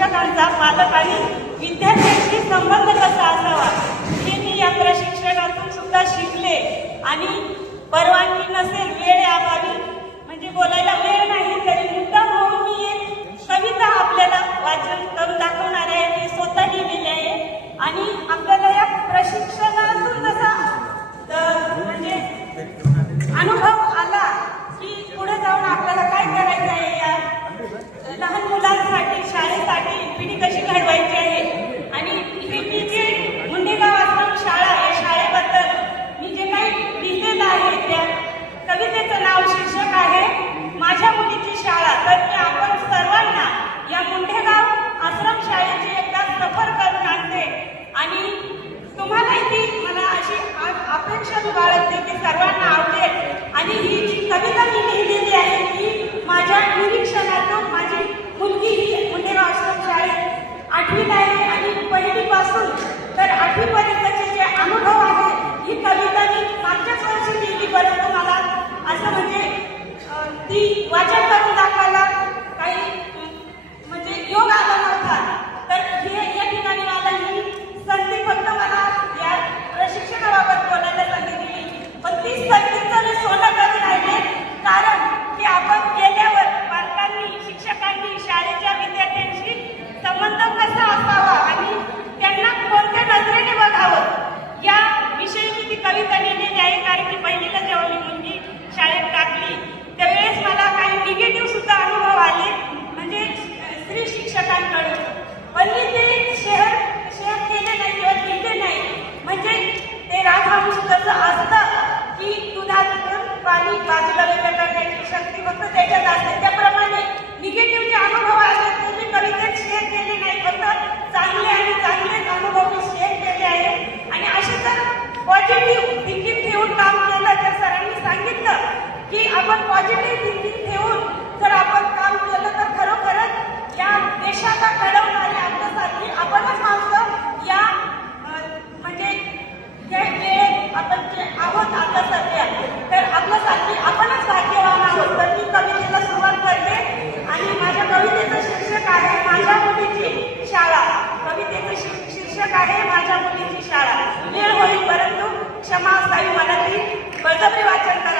शिक्षकांचा पालक आणि विद्यार्थ्यांशी संबंध कसा असावा हे मी या प्रशिक्षणातून सुद्धा शिकले। आणि परवानगी नसेल, वेळेअभावी म्हणजे बोलायला वेळ नाही, तरी मुद्दाम होऊन मी एक कविता आपल्याला वाचन करून दाखवणार आहे। मी स्वतः लिहिलेली आहे आणि आपल्याला या प्रशिक्षणातून जसा म्हणजे अनुभव आला की पुढे जाऊन आपल्याला काय करायचं आहे, या लहान मुलांसाठी शाळेसाठी पिढी कशी घडवायची आहे। आणि ही जी मुंडेगाव आश्रम शाळा आहे, शाळेबद्दल मी जे काही लिहिलेलं आहे त्या कवितेचं नाव शीर्षक आहे माझ्या मुलीची शाळा। तर मी आपण सर्वांना या मुंडेगाव आश्रम शाळेची एकदा सफर करून आणते आणि तुम्हालाही ती मला अशी अपेक्षा मी बाळगते की सर्वांना आवडेल। आणि ही जी कविता मी लिहिलेली आहे ती माझ्या निरीक्षणातून, माझी मुलगी ही मुंडेगाव आश्रम शाळेत 8वीला आहे आणि पहिलीपासून तर 8वी पर्यंतचे जे अनुभव आहेत ही कविता मी मागच्याच वर्षी लिहिली, परंतु मला असं म्हणजे ती वाचन करून दाखवायला काही म्हणजे योग आला नव्हता। तर हे या ठिकाणी मला ही संधी फक्त मला या प्रशिक्षणाबाबत बोलायला संधी दिली, पण ती संधीचं मी सोनं करून राहिले। कारण की आपण गेल्यावर पालकांनी, शिक्षकांनी शाळेच्या विद्यार्थ्यांशी संबंध कसा असावा आणि त्यांना कोणत्या नजरेने बघावं या विषयी मी ती कविता लिहिलेली आहे। कारण की पहिलीला जेव्हा मी मुलगी शाळेत टाकली त्यावेळेस मला काही निगेटिव्ह सुद्धा अनुभव आले, म्हणजे स्त्री शिक्षकांकडून, पण मी ते शेअर केले नाही किंवा लिहिले नाही। म्हणजे ते राजहंस जसं असतं की दुधातून पाणी बाजूला वेगळं करण्याची शक्ती फक्त त्याच्यात असते, त्याप्रमाणे निगेटिव्ह जे अनुभव आहेत ते मी कवितेत शेअर केले नाही, फक्त चांगले आणि चांगलेच अनुभव मी शेअर केले आहे। आणि असे जर पॉझिटिव्ह थिंकिंग ठेवून काम केलं तर सरांनी सांगितलं की आपण पॉझिटिव्ह थिंकिंग ठेवून जर आपण काम केलं तर खरोखरच या देशाला घडवणारे आपल्यासारखी आपणच माणसं या म्हणजे या वेळेत आपण जे आहोत आता सध्या, तर आपल्यासारखी आपणच भाग्यवान आहोत। तर मी कवितेला सुरुवात करते आणि माझ्या कवितेचं शीर्षक आहे माझ्या मुलीची शाळा। कवितेचं शीर्षक आहे माझ्या मुलीची शाळा। वेळ होईल परंतु क्षमा असावी मला ती बळजबरी वाचन करा।